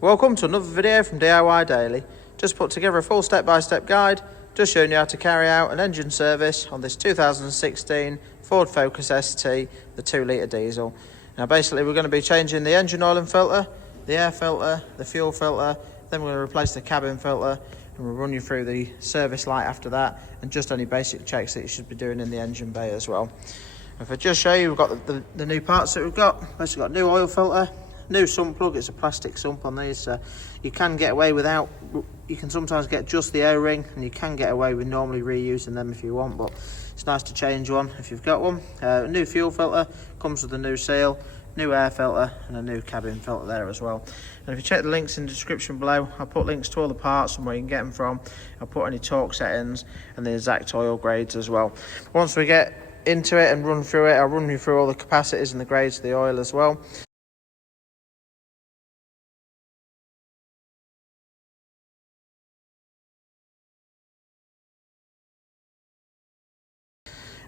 Welcome to another video from DIY Daily. Just put together a full step-by-step guide, just showing you how to carry out an engine service on this 2016 Ford Focus ST, the 2-litre diesel. Now basically we're going to be changing the engine oil and filter, the air filter, the fuel filter, then we're going to replace the cabin filter, and we'll run you through the service light after that, and just any basic checks that you should be doing in the engine bay as well. If I just show you, we've got the new parts that we've got. Basically got a new oil filter, new sump plug. It's a plastic sump on these, so you can get away without, you can sometimes get just the O-ring, and you can get away with normally reusing them if you want, but it's nice to change one if you've got one. A new fuel filter, comes with a new seal, new air filter and a new cabin filter there as well. And if you check the links in the description below, I'll put links to all the parts and where you can get them from. I'll put any torque settings and the exact oil grades as well. Once we get into it and run through it, I'll run you through all the capacities and the grades of the oil as well.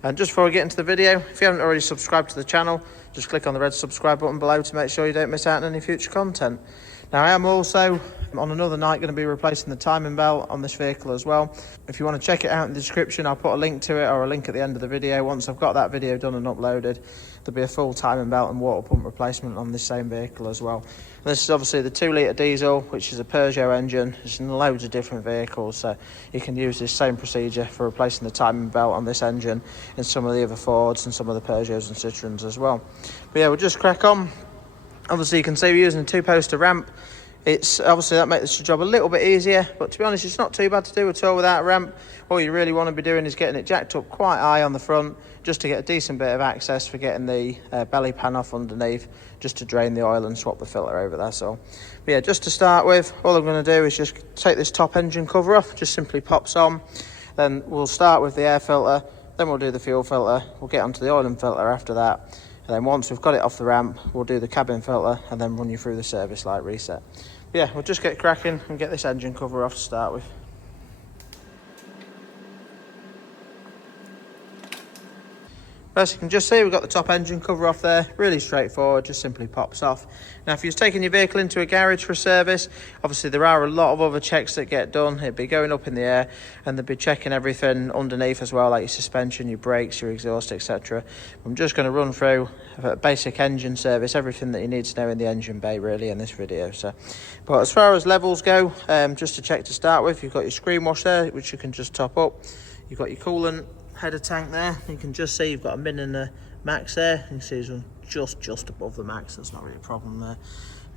And just before we get into the video, if you haven't already subscribed to the channel, just click on the red subscribe button below to make sure you don't miss out on any future content. Now I am also, on another night, going to be replacing the timing belt on this vehicle as well. If you want to check it out in the description, I'll put a link to it or a link at the end of the video. Once I've got that video done and uploaded, there'll be a full timing belt and water pump replacement on this same vehicle as well. And this is obviously the 2-litre diesel, which is a Peugeot engine. It's in loads of different vehicles, so you can use this same procedure for replacing the timing belt on this engine in some of the other Fords and some of the Peugeots and Citroens as well. But yeah, we'll just crack on. Obviously you can see we're using a 2-poster ramp. It's obviously that makes the job a little bit easier, but to be honest, it's not too bad to do at all without a ramp. All you really want to be doing is getting it jacked up quite high on the front, just to get a decent bit of access for getting the belly pan off underneath, just to drain the oil and swap the filter over, that's all. But yeah, just to start with, all I'm going to do is just take this top engine cover off, just simply pops on. Then we'll start with the air filter, then we'll do the fuel filter, we'll get onto the oil and filter after that. And then once we've got it off the ramp, we'll do the cabin filter and then run you through the service light reset. But yeah, we'll just get cracking and get this engine cover off to start with. As you can just see, we've got the top engine cover off there, really straightforward, just simply pops off. Now if you're taking your vehicle into a garage for a service, obviously there are a lot of other checks that get done. It'd be going up in the air and they'd be checking everything underneath as well, like your suspension, your brakes, your exhaust, etc. I'm just going to run through a basic engine service, everything that you need to know in the engine bay really in this video. But as far as levels go, just to check to start with, you've got your screen wash there, which you can just top up. You've got your coolant header tank there. You can just see you've got a min and a max there. You can see there's one just above the max. That's not really a problem there.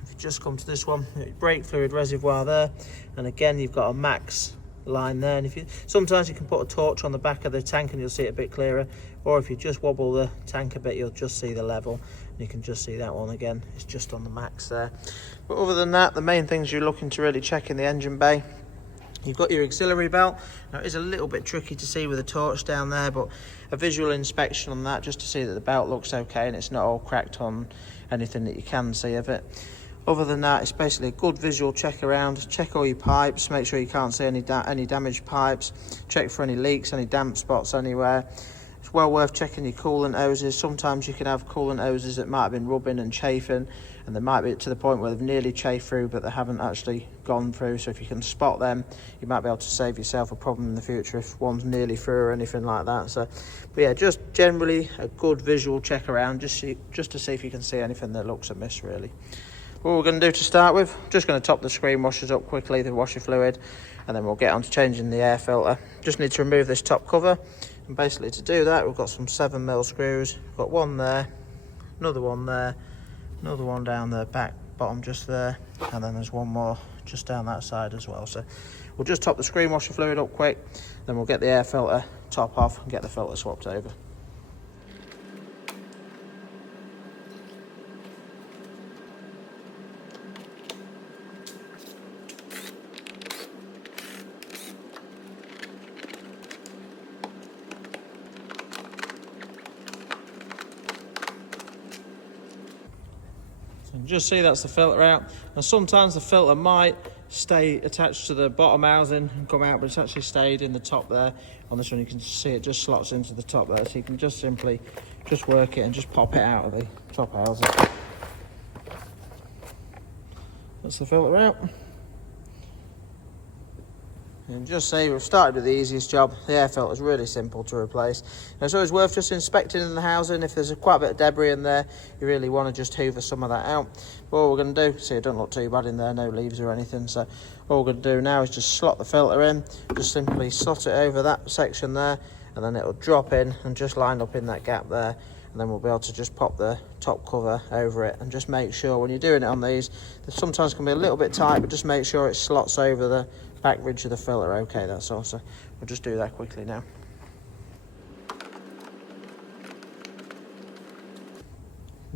If you just come to this one, your brake fluid reservoir there, and again you've got a max line there. And if you sometimes you can put a torch on the back of the tank and you'll see it a bit clearer, or if you just wobble the tank a bit, you'll just see the level. And you can just see that one again, it's just on the max there. But other than that, the main things you're looking to really check in the engine bay, you've got your auxiliary belt. Now it is a little bit tricky to see with a torch down there, but a visual inspection on that just to see that the belt looks okay and it's not all cracked on anything that you can see of it. Other than that, it's basically a good visual check around. Check all your pipes, make sure you can't see any damaged pipes. Check for any leaks, any damp spots anywhere. It's well worth checking your coolant hoses. Sometimes you can have coolant hoses that might have been rubbing and chafing, and they might be to the point where they've nearly chafed through but they haven't actually gone through. So if you can spot them, you might be able to save yourself a problem in the future if one's nearly through or anything like that. But yeah, just generally a good visual check around, just to see if you can see anything that looks amiss really. What we're going to do to start with, just going to top the screen washers up quickly, the washer fluid, and then we'll get on to changing the air filter. Just need to remove this top cover, and basically to do that we've got some 7mm screws. We've got one there, another one there, another one down the back bottom just there, and then there's one more just down that side as well. So we'll just top the screen washer fluid up quick, then we'll get the air filter top off and get the filter swapped over. You can just see that's the filter out. Now sometimes the filter might stay attached to the bottom housing and come out, but it's actually stayed in the top there. On this one you can see it just slots into the top there, so you can just simply just work it and just pop it out of the top housing. That's the filter out. And just say we've started with the easiest job. The air filter is really simple to replace. Now, it's always worth just inspecting in the housing. If there's quite a bit of debris in there, you really want to just hoover some of that out. But all we're going to do, see, it don't look too bad in there, no leaves or anything. So all we're going to do now is just slot the filter in, just simply slot it over that section there, and then it'll drop in and just line up in that gap there. And then we'll be able to just pop the top cover over it, and just make sure when you're doing it on these, they sometimes can be a little bit tight, but just make sure it slots over the back ridge of the filter. Okay, that's all. So we'll just do that quickly now.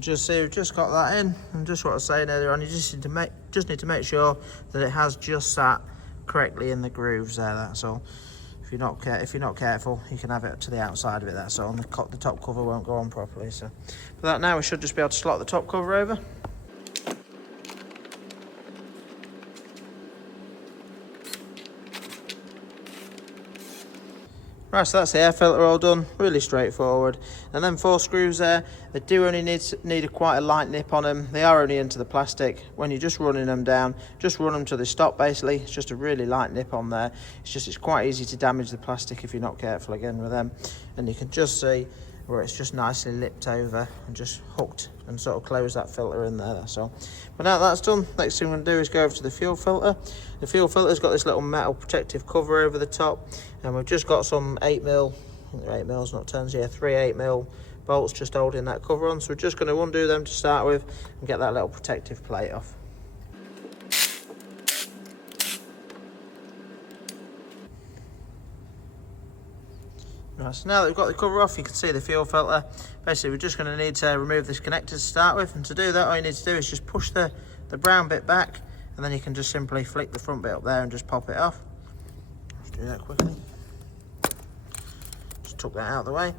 Just see, we've just got that in, and just what I was saying earlier on, you just need to make sure that it has just sat correctly in the grooves there. That's all. If you're not careful, you can have it to the outside of it. That's all. And the top cover won't go on properly. So for that now, we should just be able to slot the top cover over. Right, so that's the air filter all done, really straightforward. And then 4 screws there, they do only need quite a light nip on them. They are only into the plastic. When you're just running them down, just run them till they stop basically. It's just a really light nip on there. It's quite easy to damage the plastic if you're not careful again with them. And you can just see where it's just nicely lipped over and just hooked and sort of close that filter in there, that's all. But now that's done, next thing we're going to do is go over to the fuel filter. The fuel filter's got this little metal protective cover over the top, and we've just got some 8mm, 8mm, not 10s, yeah, 3 8mm bolts just holding that cover on. So we're just going to undo them to start with and get that little protective plate off. Right, so now that we've got the cover off, you can see the fuel filter. Basically, we're just going to need to remove this connector to start with, and to do that, all you need to do is just push the brown bit back, and then you can just simply flick the front bit up there and just pop it off. Let's do that quickly. Just took that out of the way.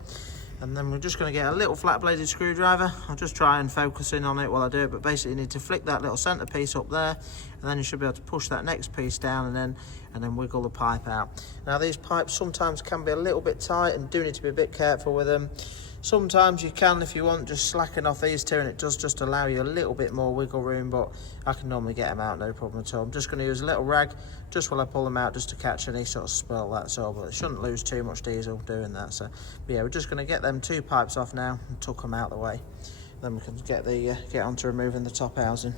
And then we're just going to get a little flat bladed screwdriver. I'll just try and focus in on it while I do it, but basically you need to flick that little centre piece up there, and then you should be able to push that next piece down and then wiggle the pipe out. Now these pipes sometimes can be a little bit tight and do need to be a bit careful with them. Sometimes you can, if you want, just slacken off these two, and it does just allow you a little bit more wiggle room, but I can normally get them out no problem at all. I'm just going to use a little rag just while I pull them out, just to catch any sort of spill, that's all, but it shouldn't lose too much diesel doing that. So but yeah, we're just going to get them 2 pipes off now and tuck them out the way. Then we can get on to removing the top housing.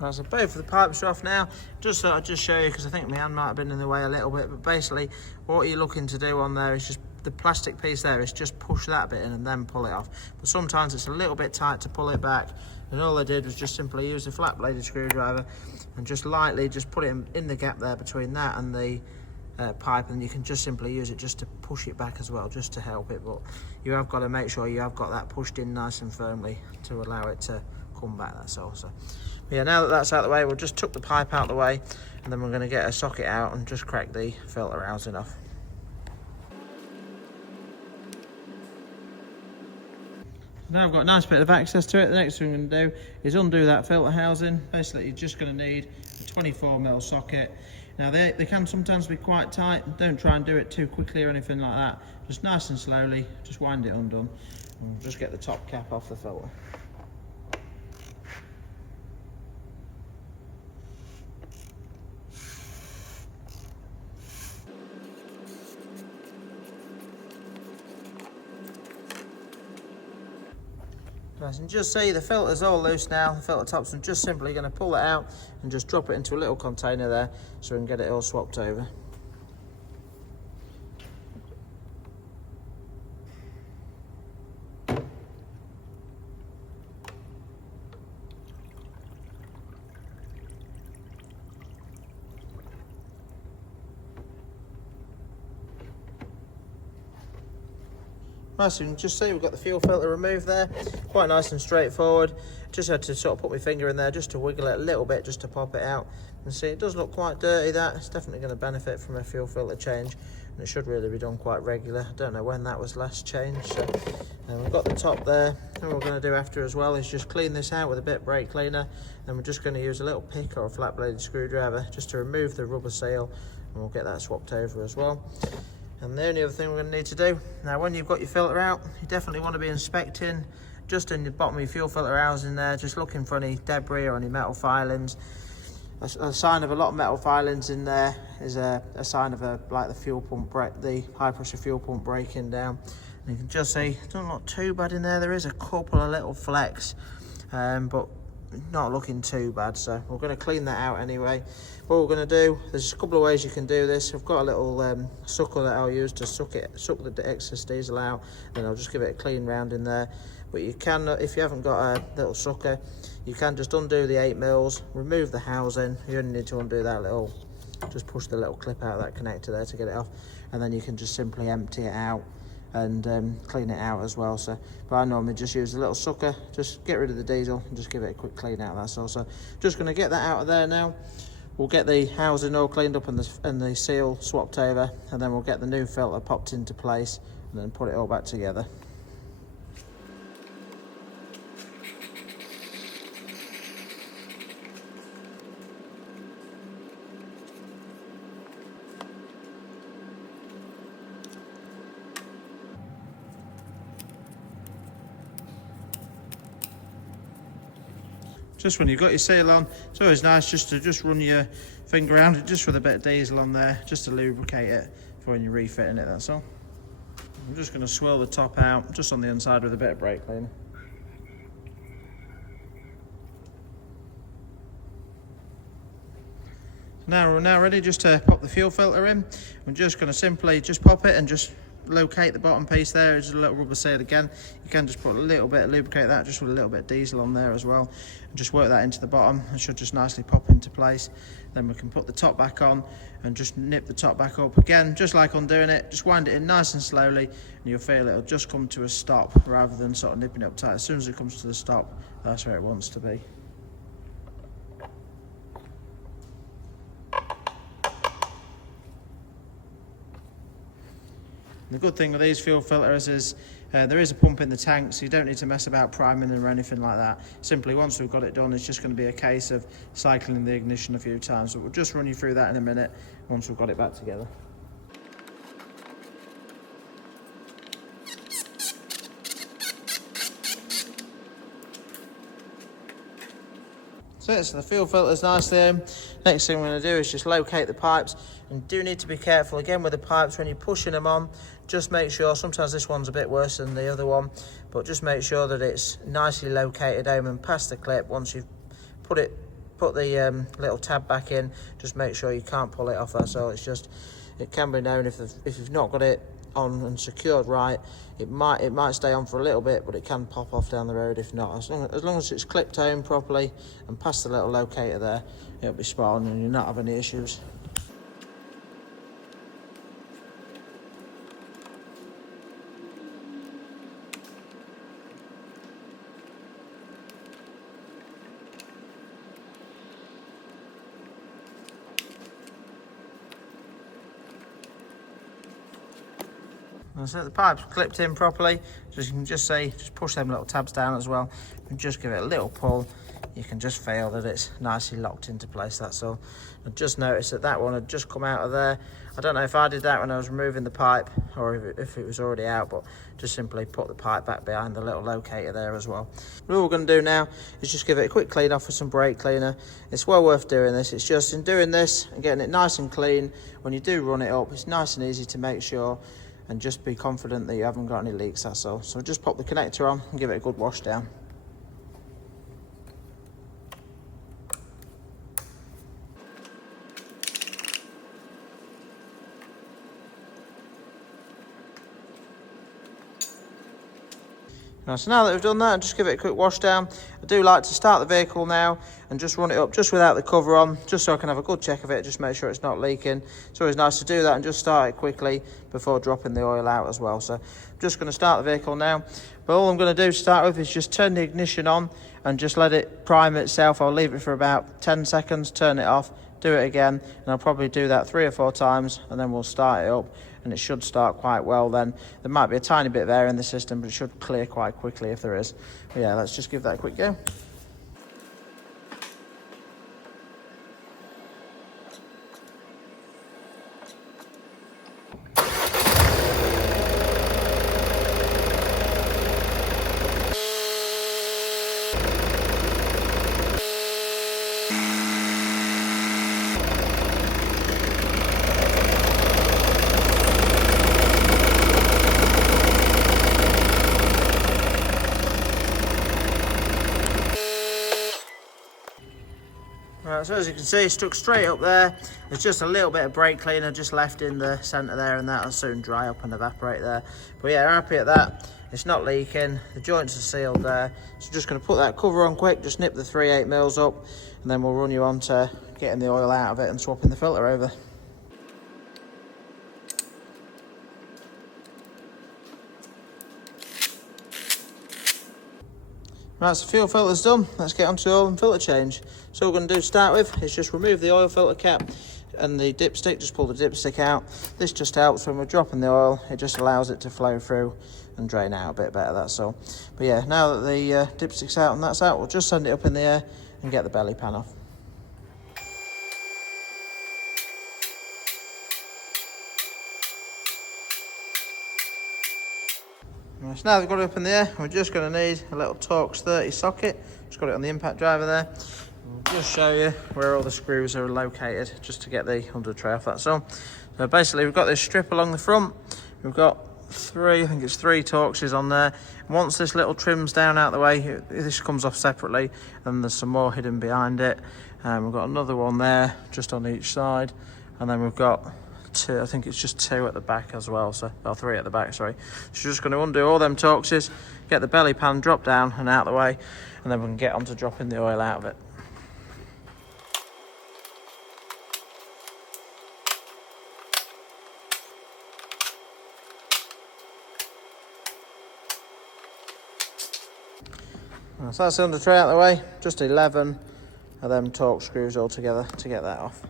Right, so both of the pipes are off now. Just thought I'd just show you, because I think my hand might have been in the way a little bit, but basically what you're looking to do on there is just the plastic piece there is just push that bit in and then pull it off. But sometimes it's a little bit tight to pull it back, and all I did was just simply use a flat bladed screwdriver and just lightly just put it in the gap there between that and the pipe, and you can just simply use it just to push it back as well, just to help it. But you have got to make sure you have got that pushed in nice and firmly to allow it to come back, that's all. So yeah, now that that's out of the way, we'll just tuck the pipe out of the way, and then we're going to get a socket out and just crack the filter housing off. Now I've got a nice bit of access to it. The next thing I'm going to do is undo that filter housing. Basically, you're just going to need a 24mm socket. Now they can sometimes be quite tight. Don't try and do it too quickly or anything like that. Just nice and slowly, just wind it undone. And we'll just get the top cap off the filter. Nice, and just see the filter's all loose now, the filter tops. I'm just simply going to pull it out and just drop it into a little container there so we can get it all swapped over. Right, so you can just see we've got the fuel filter removed there. Quite nice and straightforward. Just had to sort of put my finger in there just to wiggle it a little bit, just to pop it out. And see, it does look quite dirty, that. It's definitely going to benefit from a fuel filter change. And it should really be done quite regular. I don't know when that was last changed. So, we've got the top there. And what we're going to do after as well is just clean this out with a bit of brake cleaner. And we're just going to use a little pick or a flat bladed screwdriver just to remove the rubber seal. And we'll get that swapped over as well. And the only other thing we're going to need to do, now when you've got your filter out, you definitely want to be inspecting just in the bottom of your fuel filter housing there, just looking for any debris or any metal filings. A sign of a lot of metal filings in there is a sign of like the fuel pump the high pressure fuel pump breaking down. And you can just see it doesn't look too bad in there. There is a couple of little flecks, but not looking too bad. So we're going to clean that out anyway. What we're going to do, there's a couple of ways you can do this. I've got a little sucker that I'll use to suck the excess diesel out, and I'll just give it a clean round in there. But you can, if you haven't got a little sucker, you can just undo the 8 mils, remove the housing. You only need to undo that little, just push the little clip out of that connector there to get it off, and then you can just simply empty it out and clean it out as well. So, but I normally just use a little sucker, just get rid of the diesel and just give it a quick clean out, that's all. So just going to get that out of there now. We'll get the housing all cleaned up and the seal swapped over, and then we'll get the new filter popped into place and then put it all back together. Just when you've got your seal on, it's always nice just to run your finger around it just with a bit of diesel on there, just to lubricate it for when you're refitting it, that's all. I'm just going to swirl the top out just on the inside with a bit of brake cleaner. Now we're now ready just to pop the fuel filter in. I'm just going to simply just pop it and just locate the bottom piece there. There's a little rubber seal again. You can just put a little bit of lubricate that just with a little bit of diesel on there as well, and just work that into the bottom. It should just nicely pop into place. Then we can put the top back on and just nip the top back up again, just like undoing it. Just wind it in nice and slowly, and you'll feel it'll just come to a stop rather than sort of nipping it up tight. As soon as it comes to the stop, that's where it wants to be. The good thing with these fuel filters is there is a pump in the tank, so you don't need to mess about priming them or anything like that. Simply, once we've got it done, it's just going to be a case of cycling the ignition a few times. So we'll just run you through that in a minute once we've got it back together. So the fuel filter's nicely in. Next thing we're going to do is just locate the pipes, and do need to be careful again with the pipes when you're pushing them on. Just make sure, sometimes this one's a bit worse than the other one, but just make sure that it's nicely located home and past the clip. Once you've put the little tab back in, just make sure you can't pull it off, that's all. It's just, it can be known if you've not got it on and secured right, it might stay on for a little bit, but it can pop off down the road if not. As long as it's clipped home properly and past the little locator there, it'll be spot on and you'll not have any issues. So the pipe's clipped in properly, so you can just push them little tabs down as well and just give it a little pull. You can just feel that it's nicely locked into place, that's all. I just noticed that one had just come out of there. I don't know if I did that when I was removing the pipe or if it was already out, but just simply put the pipe back behind the little locator there as well. What we're going to do now is just give it a quick clean off with some brake cleaner. It's well worth doing this. It's just in doing this and getting it nice and clean, when you do run it up, it's nice and easy to make sure, and just be confident that you haven't got any leaks, that's all. So just pop the connector on and give it a good wash down. So now that we've done that, just give it a quick wash down. I do like to start the vehicle now and just run it up just without the cover on, just so I can have a good check of it, just make sure it's not leaking. It's always nice to do that and just start it quickly before dropping the oil out as well. So I'm just going to start the vehicle now. But all I'm going to do to start with is just turn the ignition on and just let it prime itself. I'll leave it for about 10 seconds, turn it off, do it again, and I'll probably do that 3 or 4 times, and then we'll start it up, and it should start quite well then. There might be a tiny bit of air in the system, but it should clear quite quickly if there is. But yeah, let's just give that a quick go. Right, so as you can see, it's stuck straight up there. There's just a little bit of brake cleaner just left in the centre there, and that'll soon dry up and evaporate there. But yeah, happy at that. It's not leaking, the joints are sealed there. So just going to put that cover on quick, just nip the 3/8 mils up, and then we'll run you on to getting the oil out of it and swapping the filter over. Right, so fuel filter's done. Let's get onto oil and filter change. So what we're going to do to start with is just remove the oil filter cap and the dipstick. Just pull the dipstick out. This just helps when we're dropping the oil. It just allows it to flow through and drain out a bit better, that's all. But yeah, now that the dipstick's out and that's out, we'll just send it up in the air and get the belly pan off. So now we've got it up in the air, we're just going to need a little Torx 30 socket. Just got it on the impact driver there. I'll just show you where all the screws are located, just to get the under tray off, that's all. So basically we've got this strip along the front. We've got I think it's three Torxes on there. Once this little trim's down out the way, this comes off separately, and there's some more hidden behind it. We've got another one there, just on each side. And then we've got I think it's just 2 at the back as well, so 3 at the back, sorry. So you're just going to undo all them Torxes, get the belly pan drop down and out of the way, and then we can get on to dropping the oil out of it. So that's the under tray out of the way, just 11 of them Torx screws all together to get that off.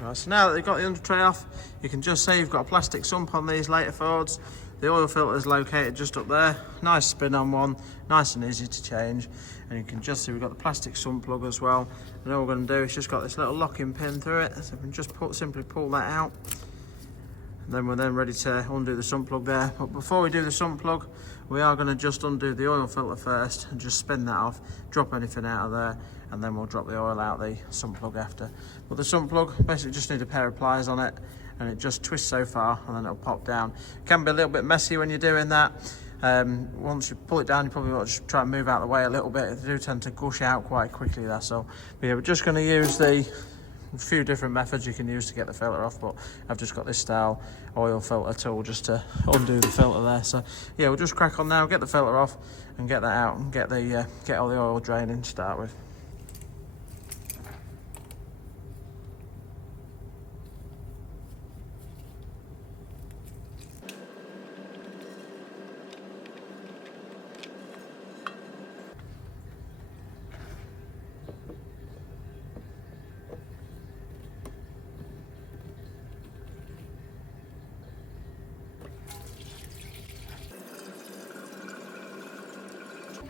Right, so now that you've got the under tray off, you can just see you've got a plastic sump on these later Fords. The oil filter is located just up there. Nice spin on one, nice and easy to change. And you can just see we've got the plastic sump plug as well. And all we're going to do is just got this little locking pin through it. So we can just simply pull that out. And then we're ready to undo the sump plug there. But before we do the sump plug, we are going to just undo the oil filter first and just spin that off, drop anything out of there, and then we'll drop the oil out the sump plug after. But the sump plug, basically just need a pair of pliers on it, and it just twists so far and then it'll pop down. It can be a little bit messy when you're doing that. Once you pull it down, you probably want to just try and move out of the way a little bit. They do tend to gush out quite quickly, that's all. But yeah, we're just going to use a few different methods you can use to get the filter off, but I've just got this style oil filter tool just to undo the filter there. So yeah, we'll just crack on now, get the filter off and get that out and get all the oil draining to start with.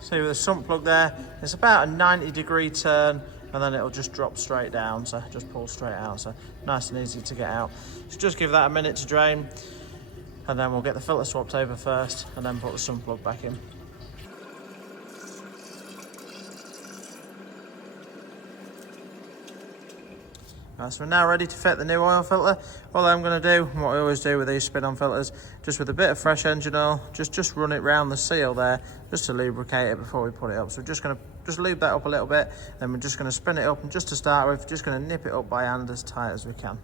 See with the sump plug there, it's about a 90-degree turn and then it'll just drop straight down, so just pull straight out, so nice and easy to get out. So just give that a minute to drain and then we'll get the filter swapped over first and then put the sump plug back in. Right, so we're now ready to fit the new oil filter. All I'm going to do, what I always do with these spin-on filters, just with a bit of fresh engine oil, just run it round the seal there, just to lubricate it before we put it up. So we're just going to just lube that up a little bit, then we're just going to spin it up, and just to start with, just going to nip it up by hand as tight as we can.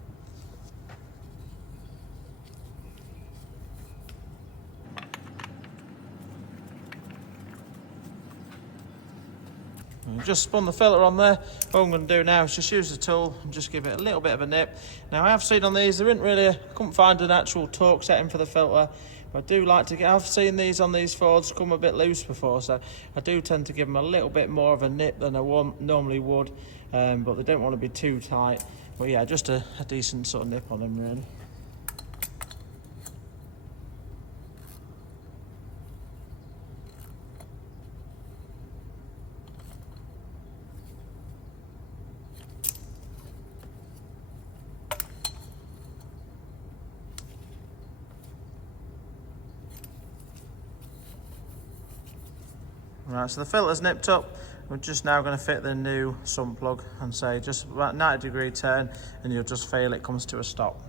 Just spun the filter on there. What I'm going to do now is just use the tool and just give it a little bit of a nip. Now I have seen on these, there isn't really, I couldn't find an actual torque setting for the filter. But I do like to get, I've seen these on these Fords come a bit loose before, so I do tend to give them a little bit more of a nip than I normally would, but they don't want to be too tight. But yeah, just a decent sort of nip on them really. Right, so the filter's nipped up. We're just now going to fit the new sump plug and say just about 90-degree turn, and you'll just feel it comes to a stop.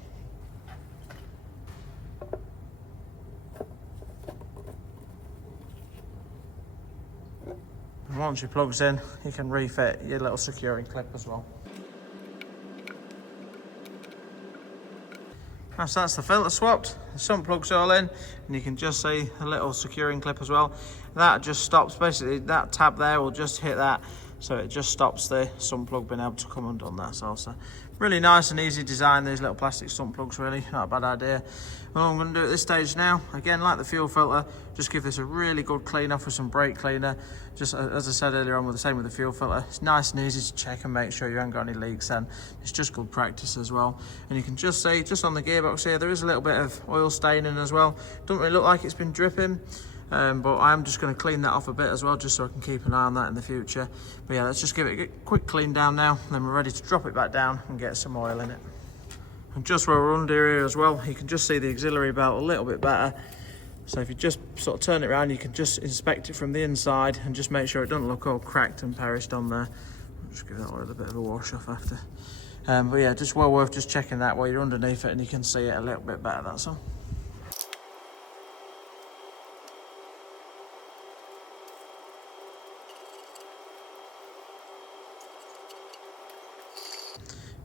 And once your plug's in, you can refit your little securing clip as well. So that's the filter swapped, the sump plug's all in, and you can just see a little securing clip as well. That just stops, basically that tab there will just hit that, so it just stops the sump plug being able to come undone. That's also really nice and easy design, these little plastic sump plugs, really not a bad idea. Well, I'm going to do at this stage now, again like the fuel filter, just give this a really good clean off with some brake cleaner. Just as I said earlier on, with the same with the fuel filter, it's nice and easy to check and make sure you haven't got any leaks, and it's just good practice as well. And you can just see, just on the gearbox here, there is a little bit of oil staining as well. Doesn't really look like it's been dripping, but I'm just going to clean that off a bit as well, just so I can keep an eye on that in the future. But yeah, let's just give it a quick clean down now, and then we're ready to drop it back down and get some oil in it. And just where we're under here as well, you can just see the auxiliary belt a little bit better. So if you just sort of turn it around, you can just inspect it from the inside and just make sure it doesn't look all cracked and perished on there. I'll just give that oil a bit of a wash off after. But yeah, just well worth just checking that while you're underneath it, and you can see it a little bit better, that's all.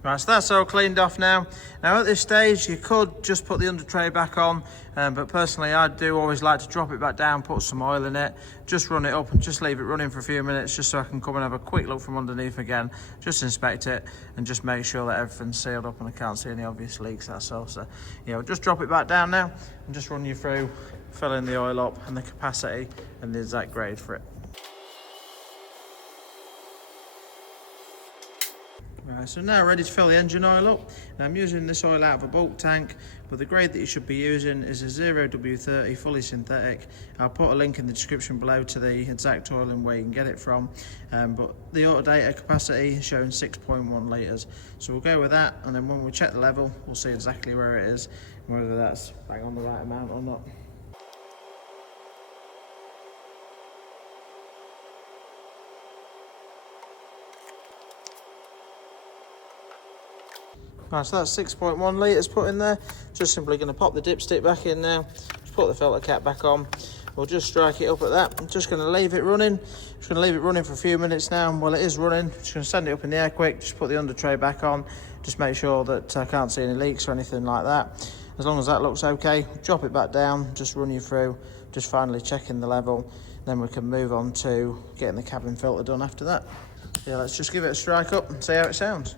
Right, so that's all cleaned off now. Now at this stage you could just put the under tray back on, but personally I do always like to drop it back down, put some oil in it, just run it up and just leave it running for a few minutes, just so I can come and have a quick look from underneath again, just inspect it and just make sure that everything's sealed up and I can't see any obvious leaks, that's all. So yeah, we'll just drop it back down now and just run you through filling the oil up and the capacity and the exact grade for it. Right, so now ready to fill the engine oil up. Now I'm using this oil out of a bulk tank, but the grade that you should be using is a 0W30 fully synthetic. I'll put a link in the description below to the exact oil and where you can get it from, but the auto data capacity is showing 6.1 litres, so we'll go with that, and then when we check the level we'll see exactly where it is and whether that's bang on the right amount or not. Right, so that's 6.1 litres put in there. Just simply going to pop the dipstick back in now, just put the filter cap back on. We'll just strike it up at that. I'm just going to leave it running. Just going to leave it running for a few minutes now. And while it is running, just going to stand it up in the air quick, just put the under tray back on, just make sure that I can't see any leaks or anything like that. As long as that looks okay, drop it back down, just run you through, just finally checking the level. Then we can move on to getting the cabin filter done after that. Yeah, let's just give it a strike up and see how it sounds.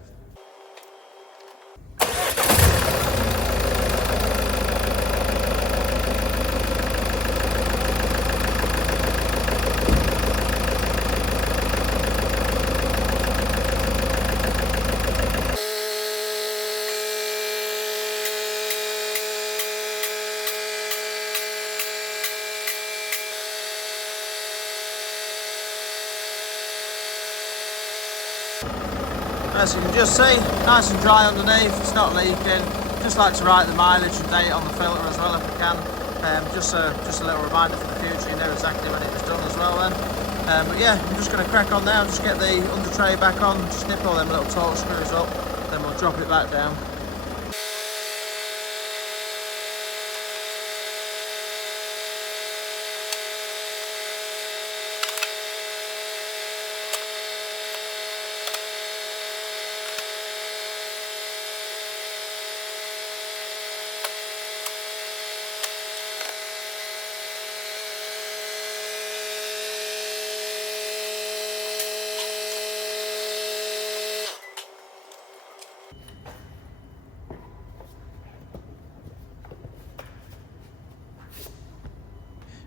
As you can just see, nice and dry underneath, it's not leaking. Just like to write the mileage and date on the filter as well if I can. Just a little reminder for the future, you know exactly when it was done as well then. But yeah, I'm just going to crack on now, just get the under tray back on, just nip all them little torque screws up, then we'll drop it back down.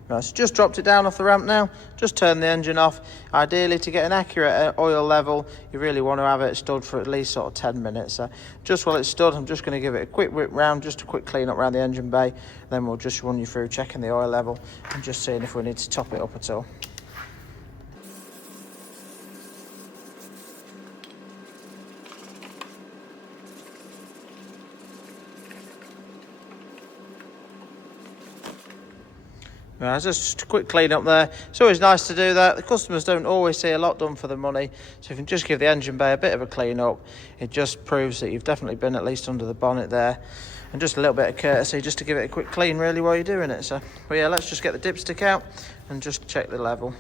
Right, so just dropped it down off the ramp now, just turn the engine off. Ideally, to get an accurate oil level, you really want to have it stood for at least sort of 10 minutes. So just while it's stood, I'm just going to give it a quick whip round, just a quick clean up around the engine bay. Then we'll just run you through checking the oil level and just seeing if we need to top it up at all. Right, just a quick clean up there. It's always nice to do that. The customers don't always see a lot done for the money, so if you can just give the engine bay a bit of a clean up, it just proves that you've definitely been at least under the bonnet there. And just a little bit of courtesy just to give it a quick clean really while you're doing it. So, but yeah, let's just get the dipstick out and just check the level.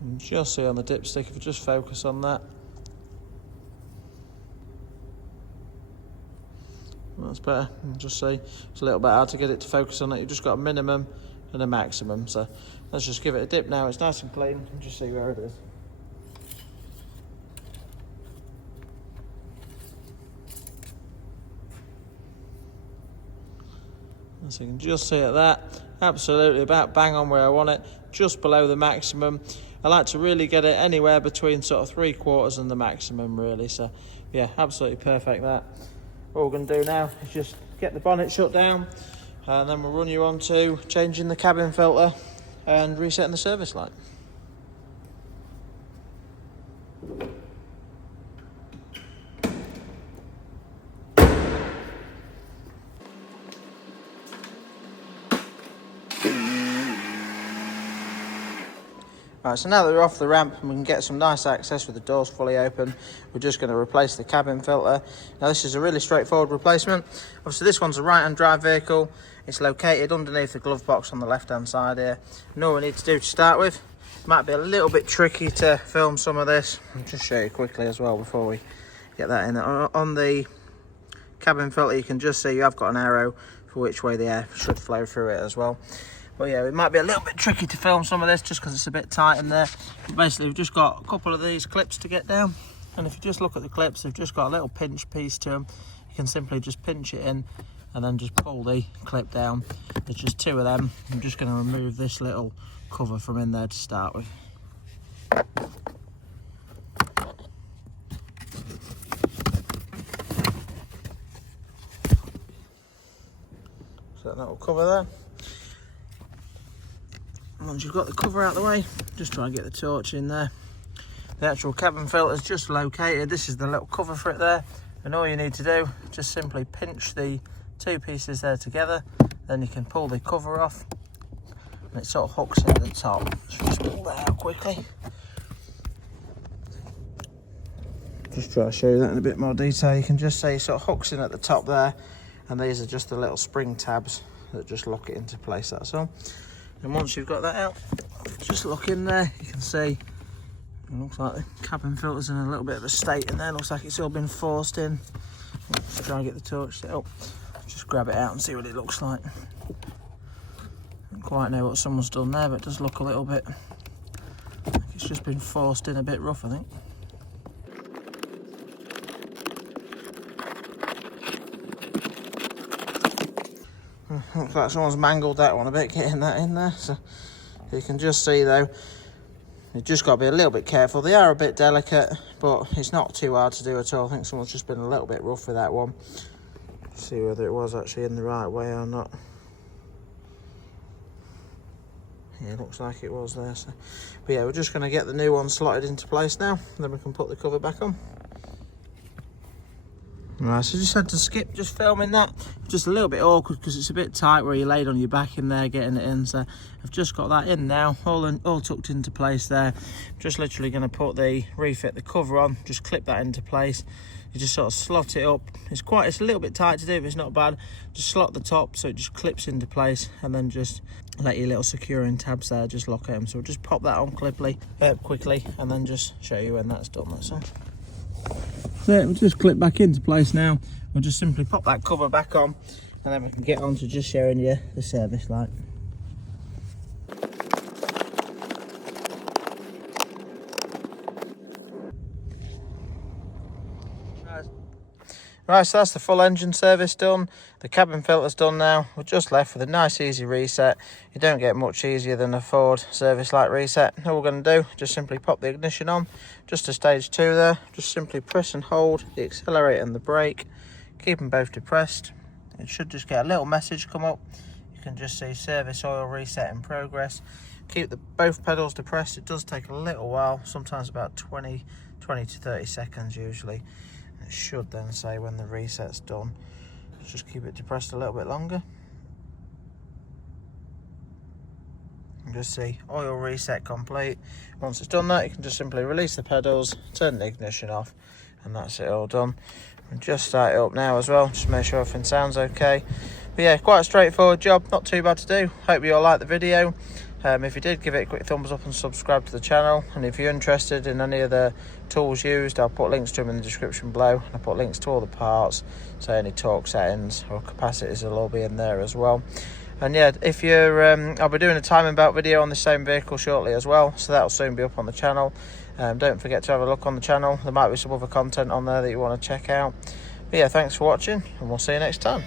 And just see on the dipstick, if you just focus on that. That's better. And just see, it's a little bit hard to get it to focus on it. You've just got a minimum and a maximum. So let's just give it a dip now. It's nice and clean, and just see where it is. So you can just see at that, absolutely about bang on where I want it, just below the maximum. I like to really get it anywhere between sort of 3/4 and the maximum really. So yeah, absolutely perfect that. What we're going to do now is just get the bonnet shut down, and then we'll run you on to changing the cabin filter and resetting the service light. Right, so now that we're off the ramp and we can get some nice access with the doors fully open, we're just going to replace the cabin filter. Now this is a really straightforward replacement. Obviously this one's a right-hand drive vehicle. It's located underneath the glove box on the left-hand side here. And all we need to do to start with, it might be a little bit tricky to film some of this. I'll just show you quickly as well before we get that in. On the cabin filter you can just see you have got an arrow for which way the air should flow through it as well. But yeah, it might be a little bit tricky to film some of this just because it's a bit tight in there. But basically, we've just got a couple of these clips to get down. And if you just look at the clips, they've just got a little pinch piece to them. You can simply just pinch it in and then just pull the clip down. There's just 2 of them. I'm just going to remove this little cover from in there to start with. So that will cover there. Once you've got the cover out of the way, just try and get the torch in there. The actual cabin filter is just located. This is the little cover for it there. And all you need to do, just simply pinch the 2 pieces there together. Then you can pull the cover off. And it sort of hooks into the top. So just pull that out quickly. Just try to show you that in a bit more detail. You can just see it sort of hooks in at the top there. And these are just the little spring tabs that just lock it into place, that's all. And once you've got that out, just look in there, you can see it looks like the cabin filter's in a little bit of a state in there. Looks like it's all been forced in. Let's try and get the torch set up. Just grab it out and see what it looks like. Don't quite know what someone's done there, but it does look a little bit like it's just been forced in a bit rough, I think. Looks like someone's mangled that one a bit, getting that in there. So you can just see though, you've just got to be a little bit careful. They are a bit delicate, but it's not too hard to do at all. I think someone's just been a little bit rough with that one. See whether it was actually in the right way or not. Yeah, looks like it was there. So, but yeah, we're just going to get the new one slotted into place now, and then we can put the cover back on. Right, so just had to skip just filming that. Just a little bit awkward because it's a bit tight where you laid on your back in there getting it in. So I've just got that in now, all tucked into place there. Just literally going to refit the cover on, just clip that into place. You just sort of slot it up. It's a little bit tight to do, but it's not bad. Just slot the top so it just clips into place, and then just let your little securing tabs there just lock them. So we'll just pop that on quickly, and then just show you when that's done. That's all. So we'll just clip back into place now. We'll just simply pop that cover back on, and then we can get on to just showing you the service light. Right, so that's the full engine service done. The cabin filter's done now. We're just left with a nice easy reset. You don't get much easier than a Ford service light reset. All we're going to do, just simply pop the ignition on, just to stage 2 there. Just simply press and hold the accelerator and the brake. Keep them both depressed. It should just get a little message come up. You can just see service oil reset in progress. Keep both pedals depressed. It does take a little while, sometimes about 20 to 30 seconds usually. It should then say when the reset's done. Just keep it depressed a little bit longer. And just see oil reset complete. Once it's done that, you can just simply release the pedals, turn the ignition off, and that's it all done. And just start it up now as well, just make sure everything sounds okay. But yeah, quite a straightforward job, not too bad to do. Hope you all liked the video. If you did, give it a quick thumbs up and subscribe to the channel. And if you're interested in any of the tools used, I'll put links to them in the description below. I'll put links to all the parts, so any torque settings or capacities will all be in there as well. And yeah, if you're, I'll be doing a timing belt video on the same vehicle shortly as well, so that'll soon be up on the channel. Don't forget to have a look on the channel. There might be some other content on there that you want to check out. But yeah, thanks for watching, and we'll see you next time.